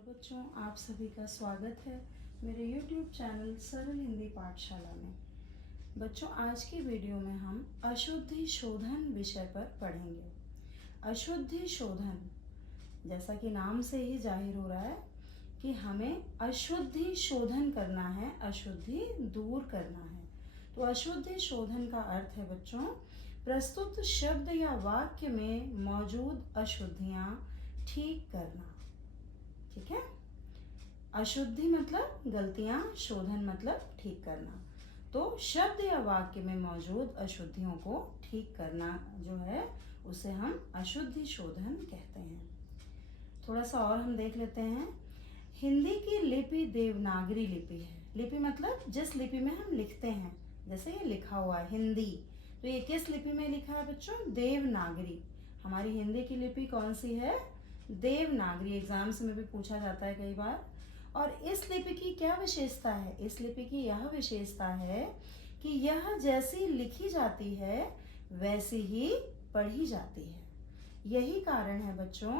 Hello बच्चों, आप सभी का स्वागत है मेरे YouTube चैनल सरल हिंदी पाठशाला में। बच्चों, आज की वीडियो में हम अशुद्धि शोधन विषय पर पढ़ेंगे। अशुद्धि शोधन, जैसा कि नाम से ही जाहिर हो रहा है कि हमें अशुद्धि शोधन करना है, अशुद्धि दूर करना है। तो अशुद्धि शोधन का अर्थ है बच्चों, प्रस्तुत शब्द या वाक्य में मौजूद अशुद्धियां ठीक करना। ठीक है, अशुद्धि मतलब गलतियां, शोधन मतलब ठीक करना। तो शब्द या वाक्य में मौजूद अशुद्धियों को ठीक करना जो है उसे हम अशुद्धि शोधन कहते हैं। थोड़ा सा और हम देख लेते हैं। हिंदी की लिपि देवनागरी लिपि है। लिपि मतलब जिस लिपि में हम लिखते हैं, जैसे ये लिखा हुआ है हिंदी, तो ये किस लिपि में लिखा है बच्चों? देवनागरी। हमारी हिंदी की लिपि कौन सी है? देवनागरी। एग्जाम्स में भी पूछा जाता है कई बार। और इस लिपि की क्या विशेषता है? इस लिपि की यह विशेषता है कि यह जैसी लिखी जाती है वैसी ही पढ़ी जाती है। यही कारण है बच्चों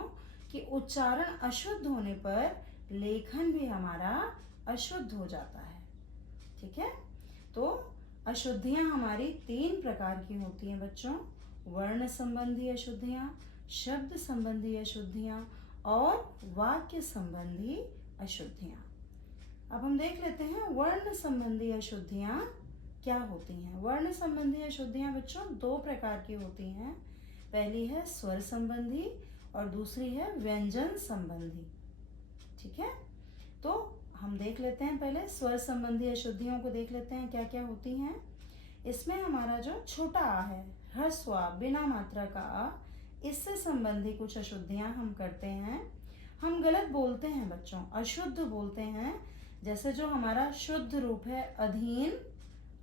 कि उच्चारण अशुद्ध होने पर लेखन भी हमारा अशुद्ध हो जाता है। ठीक है, तो अशुद्धियां हमारी 3 प्रकार की होती हैं बच्चों। वर्ण संबंधी अशुद्धियां, शब्द संबंधी अशुद्धियां और वाक्य संबंधी अशुद्धियां। अब हम देख लेते हैं वर्ण संबंधी अशुद्धियां क्या होती हैं। वर्ण संबंधी अशुद्धियां बच्चों 2 प्रकार की होती हैं। पहली है स्वर संबंधी और दूसरी है व्यंजन संबंधी। ठीक है, तो हम देख लेते हैं। पहले स्वर संबंधी अशुद्धियों को देख लेते हैं क्या क्या होती हैं। इसमें हमारा जो छोटा आ है, ह्रस्व आ, बिना मात्रा का आ, इससे संबंधी कुछ अशुद्धियां हम करते हैं। हम गलत बोलते हैं बच्चों, अशुद्ध बोलते हैं। जैसे जो हमारा शुद्ध रूप है अधीन,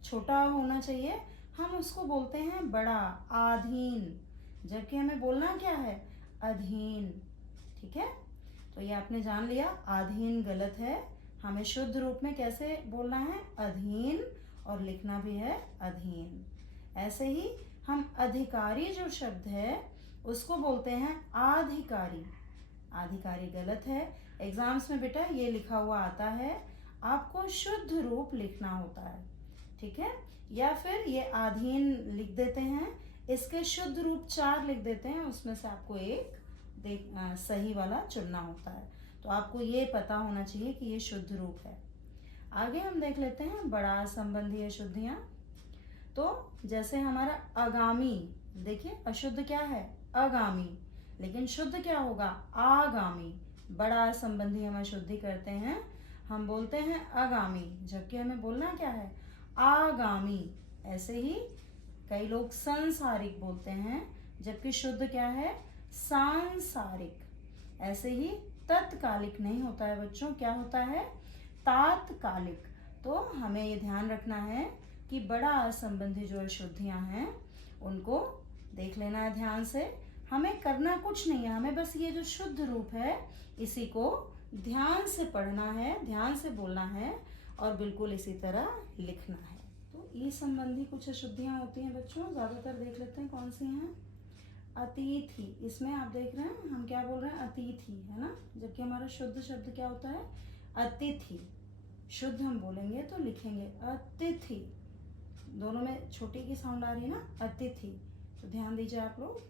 छोटा होना चाहिए, हम उसको बोलते हैं बड़ा, आधीन, जबकि हमें बोलना क्या है? अधीन। ठीक है, तो ये आपने जान लिया, आधीन गलत है। हमें शुद्ध रूप में कैसे बोलना है? अधीन, और लिखना भी है अधीन। ऐसे ही हम अधिकारी जो शब्द है उसको बोलते हैं आधिकारी। आधिकारी गलत है। एग्जाम्स में बेटा ये लिखा हुआ आता है, आपको शुद्ध रूप लिखना होता है। ठीक है, या फिर ये आधीन लिख देते हैं, इसके शुद्ध रूप 4 लिख देते हैं, उसमें से आपको एक सही वाला चुनना होता है। तो आपको ये पता होना चाहिए कि ये शुद्ध रूप है। आगे हम देख लेते हैं बड़ा संबंधी अशुद्धियां। तो जैसे हमारा आगामी, देखिए अशुद्ध क्या है? आगामी, लेकिन शुद्ध क्या होगा? आगामी। बड़ा संबंधी हम अशुद्धि करते हैं, हम बोलते हैं आगामी, जबकि हमें बोलना क्या है? आगामी। ऐसे ही कई लोग संसारिक बोलते हैं, जबकि शुद्ध क्या है? सांसारिक। ऐसे ही तत्कालिक नहीं होता है बच्चों, क्या होता है? तात्कालिक। तो हमें ये ध्यान रखना है कि बड़ा संबंधी जो अशुद्धियां हैं उनको देख लेना है ध्यान से। हमें करना कुछ नहीं है, हमें बस ये जो शुद्ध रूप है इसी को ध्यान से पढ़ना है, ध्यान से बोलना है और बिल्कुल इसी तरह लिखना है। तो ई संबंधी कुछ अशुद्धियां होती हैं बच्चों, ज्यादातर देख लेते हैं कौन सी हैं। अतिथि, इसमें आप देख रहे हैं हम क्या बोल रहे हैं? अतिथि, है ना, जबकि हमारा शुद्ध शब्द क्या होता है? अतिथि। शुद्ध हम बोलेंगे तो लिखेंगे अतिथि, दोनों में छोटी की साउंड आ रही है ना, अतिथि। तो ध्यान दीजिए आप लोग,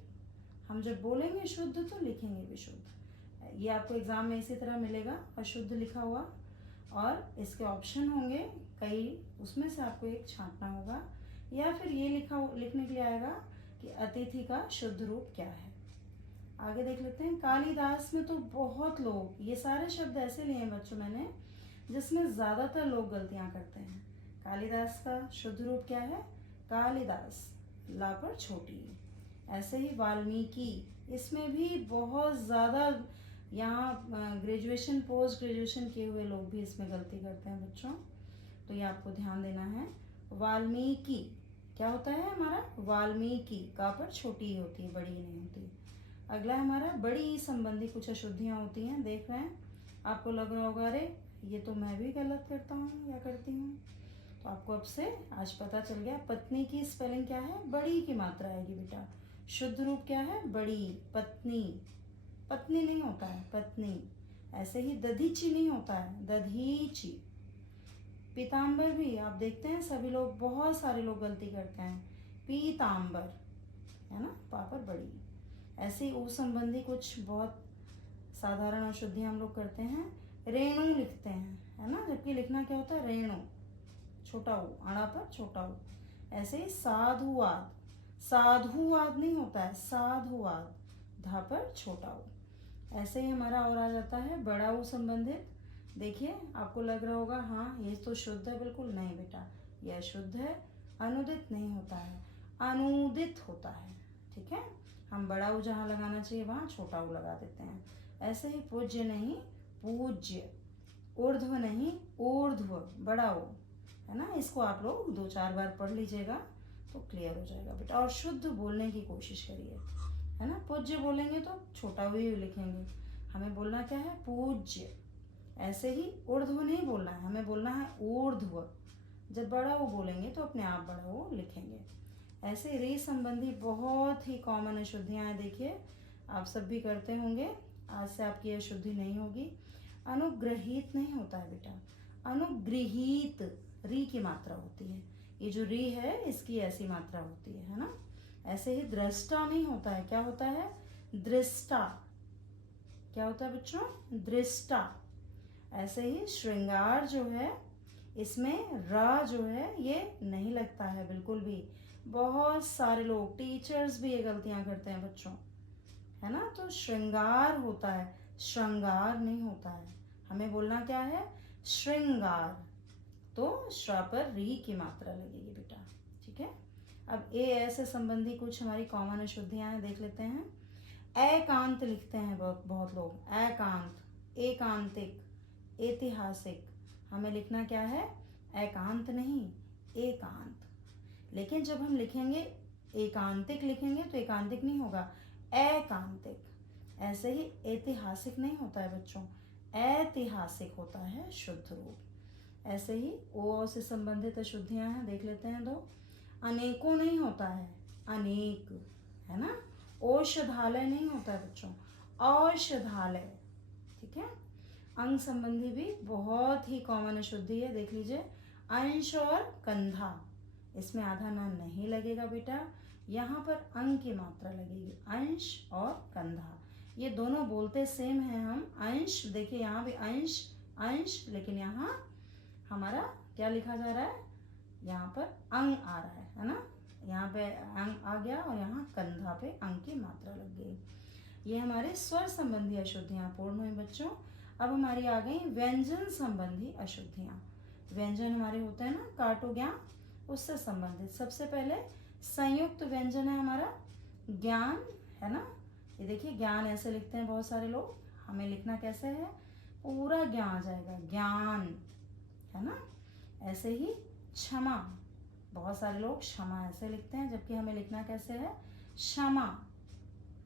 हम जब बोलेंगे शुद्ध तो लिखेंगे भी शुद्ध। ये आपको एग्जाम में इसी तरह मिलेगा, अशुद्ध लिखा हुआ, और इसके ऑप्शन होंगे कई, उसमें से आपको एक छांटना होगा, या फिर ये लिखने के लिए आएगा कि अतिथि का शुद्ध रूप क्या है। आगे देख लेते हैं। कालिदास में तो बहुत लोग, ये सारे शब्द ऐसे लिए हैं बच्चों मैंने जिसमें ज्यादातर लोग गलतियां करते हैं। कालिदास का शुद्ध रूप क्या है? कालिदास, ला पर छोटी। ऐसे ही वाल्मीकि, इसमें भी बहुत ज्यादा, यहाँ ग्रेजुएशन पोस्ट ग्रेजुएशन किए हुए लोग भी इसमें गलती करते हैं बच्चों, तो ये आपको ध्यान देना है। वाल्मीकि क्या होता है हमारा? वाल्मीकि, का पर छोटी होती है, बड़ी नहीं होती। अगला हमारा बड़ी संबंधी कुछ अशुद्धियां होती हैं, देख रहे हैं। आपको लग रहा होगा अरे ये तो मैं भी गलत करता हूँ या करती हूँ, तो आपको अब से आज पता चल गया। पत्नी की स्पेलिंग क्या है? बड़ी की मात्रा आएगी बेटा। शुद्ध रूप क्या है? बड़ी, पत्नी। पत्नी नहीं होता है, पत्नी। ऐसे ही दधीची नहीं होता है, दधीची। पीताम्बर भी आप देखते हैं सभी लोग, बहुत सारे लोग गलती करते हैं, पीताम्बर, है ना, पापर बड़ी। ऐसे ही ऊ संबंधी कुछ बहुत साधारण अशुद्धियाँ हम लोग करते हैं, रेणु लिखते हैं, है ना, जबकि लिखना क्या होता है, रेणु, छोटा ऊ, अड़ा पर छोटा ऊ। ऐसे ही साधुवाद, साधुवाद नहीं होता है, साधुवाद, धा पर छोटा ऊ। ऐसे ही हमारा और आ जाता है बड़ा ऊ संबंधित। देखिए आपको लग रहा होगा हाँ ये तो शुद्ध है, बिल्कुल नहीं बेटा, ये अशुद्ध है, अनुदित नहीं होता है, अनुदित होता है। ठीक है, हम बड़ा ऊ जहाँ लगाना चाहिए वहाँ छोटा ऊ लगा देते हैं। ऐसे ही पूज्य नहीं, पूज्य, ऊर्ध्व नहीं, ऊर्ध्व, बड़ा ऊ, है ना। इसको आप लोग 2-4 बार पढ़ लीजिएगा तो क्लियर हो जाएगा बेटा। और शुद्ध बोलने की कोशिश करिए, है ना। पूज्य बोलेंगे तो छोटा ऊ ही लिखेंगे, हमें बोलना क्या है, पूज्य। ऐसे ही ऊर्ध्व नहीं बोलना है, हमें बोलना है ऊर्ध्व। जब बड़ा ऊ बोलेंगे तो अपने आप बड़ा ऊ लिखेंगे। ऐसे रे संबंधी बहुत ही कॉमन अशुद्धियाँ हैं, देखिए आप सब भी करते होंगे, आज से आपकी अशुद्धि नहीं होगी। अनुग्रहित नहीं होता है बेटा, अनुगृहीत, री की मात्रा होती है, ये जो री है इसकी ऐसी मात्रा होती है ना। ऐसे ही दृष्टा नहीं होता है, क्या होता है, दृष्टा, क्या होता है बच्चों, दृष्टा। ऐसे ही श्रृंगार जो है इसमें रा जो है ये नहीं लगता है बिल्कुल भी। बहुत सारे लोग, टीचर्स भी ये गलतियां करते हैं बच्चों, है ना। तो श्रृंगार होता है, श्रृंगार नहीं होता है, हमें बोलना क्या है, श्रृंगार। तो श्रा पर री की मात्रा लगेगी बेटा। ठीक है, अब ए ऐसे संबंधी कुछ हमारी कॉमन अशुद्धियां हैं, देख लेते हैं। एकांत लिखते हैं बहुत लोग, एकांत, एकांतिक, ऐतिहासिक, हमें लिखना क्या है, एकांत नहीं, एकांत। लेकिन जब हम लिखेंगे एकांतिक लिखेंगे तो एकांतिक नहीं होगा, एकांतिक। ऐसे ही ऐतिहासिक नहीं होता है बच्चों, ऐतिहासिक होता है शुद्ध रूप। ऐसे ही ओ से संबंधित अशुद्धियां हैं, देख लेते हैं दो। अनेकों नहीं होता है, अनेक, है ना। औषधालय नहीं होता है बच्चों, औषधालय। ठीक है, अंग संबंधी भी बहुत ही कॉमन अशुद्धि है, देख लीजिए। अंश और कंधा, इसमें आधा ना नहीं लगेगा बेटा, यहाँ पर अंग की मात्रा लगेगी, अंश और कंधा। ये दोनों बोलते सेम हैं हम, अंश, देखिए यहाँ भी अंश, अंश, लेकिन यहाँ हमारा क्या लिखा जा रहा है, यहाँ पर अंग आ रहा है ना। यहाँ पे अंग आ गया और यहाँ कंधा पे अंग की मात्रा लग गई। ये हमारे स्वर संबंधी अशुद्धियाँ पूर्ण हुई बच्चों। अब हमारी आ गई व्यंजन संबंधी अशुद्धियाँ। व्यंजन हमारे होते हैं ना, काटो ज्ञान, उससे संबंधित। सबसे पहले संयुक्त व्यंजन है हमारा ज्ञान, है ना। ये देखिए ज्ञान ऐसे लिखते हैं बहुत सारे लोग, हमें लिखना कैसे है, पूरा ज्ञान आ जाएगा, ज्ञान, है ना। ऐसे ही क्षमा, बहुत सारे लोग क्षमा ऐसे लिखते हैं, जबकि हमें लिखना कैसे है, क्षमा,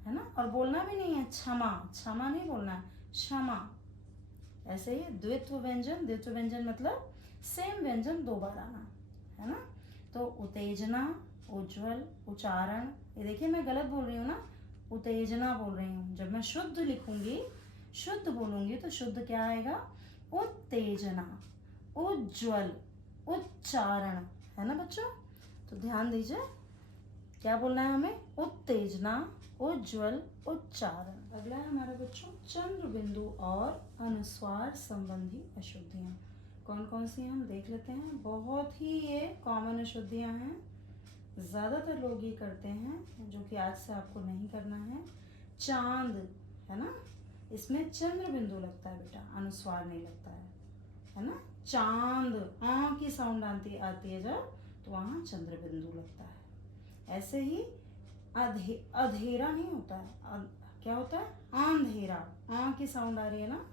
है ना। और बोलना भी नहीं है क्षमा, क्षमा नहीं बोलना है, क्षमा। ऐसे ही द्वित्व व्यंजन, द्वित्व व्यंजन मतलब सेम व्यंजन 2 बार आना, है ना। तो उत्तेजना, उज्ज्वल, उच्चारण, ये देखिए मैं गलत बोल रही हूँ ना, उत्तेजना बोल रही हूँ। जब मैं शुद्ध लिखूंगी, शुद्ध बोलूंगी तो शुद्ध क्या आएगा, उत्तेजना, उज्ज्वल, उच्चारण, है ना बच्चों। तो ध्यान दीजिए क्या बोलना है हमें, उत्तेजना, उज्ज्वल, उच्चारण। अगला है हमारा बच्चों चंद्र बिंदु और अनुस्वार संबंधी अशुद्धियाँ। कौन कौन सी हम देख लेते हैं। बहुत ही ये कॉमन अशुद्धियाँ हैं, ज़्यादातर लोग ये करते हैं, जो कि आज से आपको नहीं करना है। चांद, है ना, इसमें चंद्र बिंदु लगता है बेटा, अनुस्वार नहीं लगता है ना। चांद, आ की साउंड आती है जब, तो वहाँ चंद्र बिंदु लगता है। ऐसे ही अधेरा नहीं होता है, क्या होता है, आंधेरा, आ की साउंड आ रही है ना,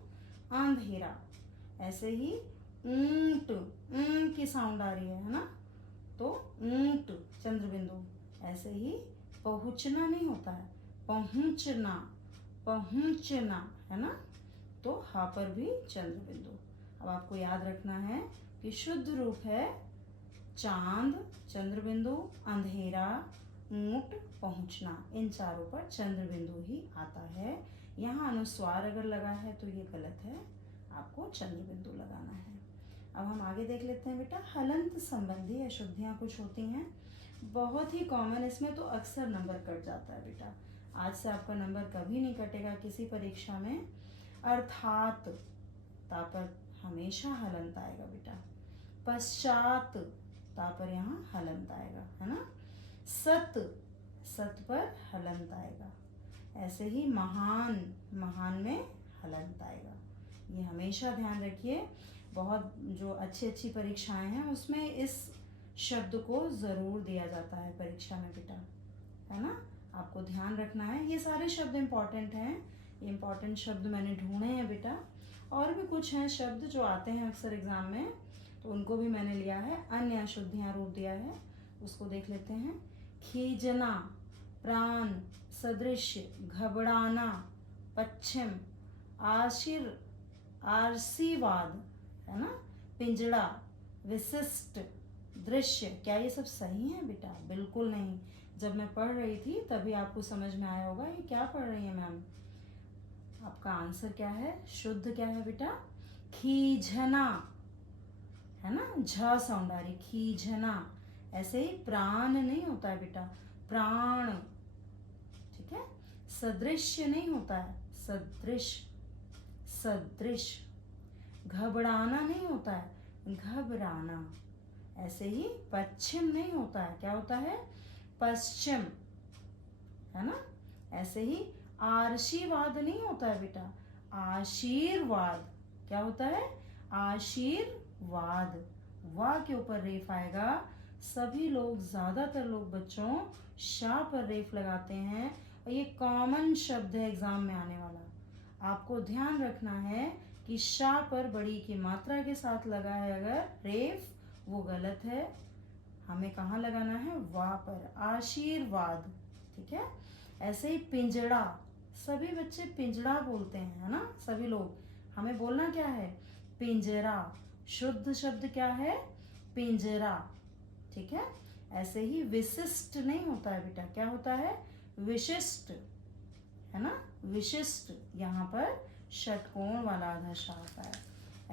आंधेरा। ऐसे ही ऊंट, की साउंड आ रही है ना, तो ऊंट, चंद्र बिंदु। ऐसे ही पहुंचना नहीं होता है, पहुंचना, पहुंचना, है ना, तो हा पर भी चंद्र बिंदु। अब आपको याद रखना है कि शुद्ध रूप है चांद, चंद्र बिंदु, अंधेरा, ऊंट, पहुंचना, इन चारों पर चंद्र बिंदु ही आता है। यहाँ अनुस्वार अगर लगा है तो ये गलत है, आपको चंद्र बिंदु लगाना है। अब हम आगे देख लेते हैं बेटा, हलंत संबंधी अशुद्धियाँ कुछ होती हैं, बहुत ही कॉमन, इसमें तो अक्सर नंबर कट जाता है बेटा। आज से आपका नंबर कभी नहीं कटेगा किसी परीक्षा में। अर्थात ता पर हमेशा हलंत आएगा बेटा। पश्चात ता पर यहाँ हलंत आएगा, है ना। सत, सत पर हलंत आएगा। ऐसे ही महान, महान में हलंत आएगा। ये हमेशा ध्यान रखिए, बहुत जो अच्छी परीक्षाएं हैं उसमें इस शब्द को ज़रूर दिया जाता है परीक्षा में बेटा, है ना। आपको ध्यान रखना है, ये सारे शब्द इम्पॉर्टेंट हैं, ये इम्पॉर्टेंट शब्द मैंने ढूंढे हैं बेटा। और भी कुछ हैं शब्द जो आते हैं अक्सर एग्जाम में, तो उनको भी मैंने लिया है, अन्य अशुद्धियाँ रूप दिया है, उसको देख लेते हैं। खीजना, प्राण, सदृश्य, घबराना, पश्चिम, आरसीवाद, है ना, पिंजड़ा, विशिष्ट, दृश्य। क्या ये सब सही है बेटा? बिल्कुल नहीं। जब मैं पढ़ रही थी तभी आपको समझ में आया होगा ये क्या पढ़ रही है मैम। आपका आंसर क्या है, शुद्ध क्या है बेटा? खीझना, है ना, झ साउंड आ रही, खीझना। ऐसे ही प्राण नहीं होता है बेटा, प्राण, ठीक है। सदृश्य नहीं होता है, सदृश, सदृश। घबराना नहीं होता है, घबराना। ऐसे ही पश्चिम नहीं होता है, क्या होता है? पश्चिम, है ना। ऐसे ही आशीर्वाद नहीं होता है बेटा, आशीर्वाद। क्या होता है? आशीर्वाद। वाह के ऊपर रेफ आएगा। सभी लोग, ज्यादातर लोग बच्चों शाह पर रेफ लगाते हैं, और ये कॉमन शब्द है एग्जाम में आने वाला। आपको ध्यान रखना है कि शाह पर बड़ी की मात्रा के साथ लगा है अगर रेफ, वो गलत है। हमें कहाँ लगाना है? वाह पर, आशीर्वाद, ठीक है। ऐसे ही पिंजड़ा, सभी बच्चे पिंजड़ा बोलते हैं, है ना, सभी लोग। हमें बोलना क्या है? पिंजरा। शुद्ध शब्द क्या है? पिंजरा, ठीक है। ऐसे ही विशिष्ट नहीं होता है बेटा, क्या होता है? विशिष्ट, है ना, विशिष्ट। यहाँ पर षटकोण वाला आधा श आता है।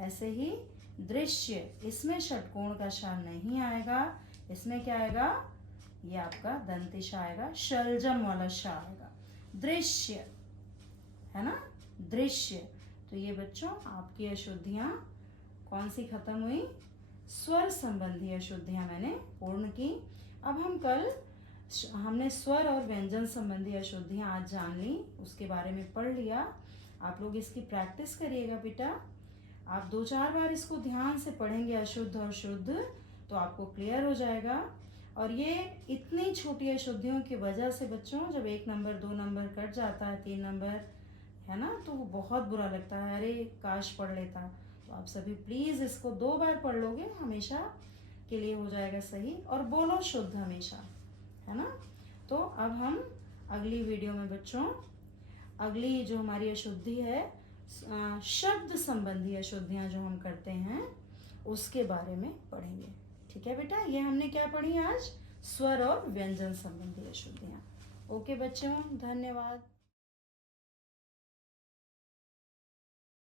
ऐसे ही दृश्य, इसमें षटकोण का श नहीं आएगा, इसमें क्या आएगा? ये आपका दंतिश आएगा, शलजम वाला श आएगा। दृश्य, है ना, दृश्य। तो ये बच्चों आपकी अशुद्धियाँ कौन सी खत्म हुई? स्वर संबंधी अशुद्धियाँ मैंने पूर्ण की। अब हम कल हमने स्वर और व्यंजन संबंधी अशुद्धियाँ आज जान ली, उसके बारे में पढ़ लिया। आप लोग इसकी प्रैक्टिस करिएगा बेटा। आप 2-4 बार इसको ध्यान से पढ़ेंगे, अशुद्ध और शुद्ध, तो आपको क्लियर हो जाएगा। और ये इतनी छोटी अशुद्धियों की वजह से बच्चों, जब 1 नंबर 2 नंबर कट जाता है, 3 नंबर, है ना, तो वो बहुत बुरा लगता है, अरे काश पढ़ लेता। तो आप सभी प्लीज़ इसको 2 बार पढ़ लोगे, हमेशा के लिए हो जाएगा सही। और बोलो शुद्ध हमेशा, है ना। तो अब हम अगली वीडियो में बच्चों, अगली जो हमारी अशुद्धि है, शब्द संबंधी अशुद्धियाँ जो हम करते हैं उसके बारे में पढ़ेंगे, ठीक है बेटा। ये हमने क्या पढ़ी आज? स्वर और व्यंजन संबंधी अशुद्धियाँ। ओके बच्चों, धन्यवाद।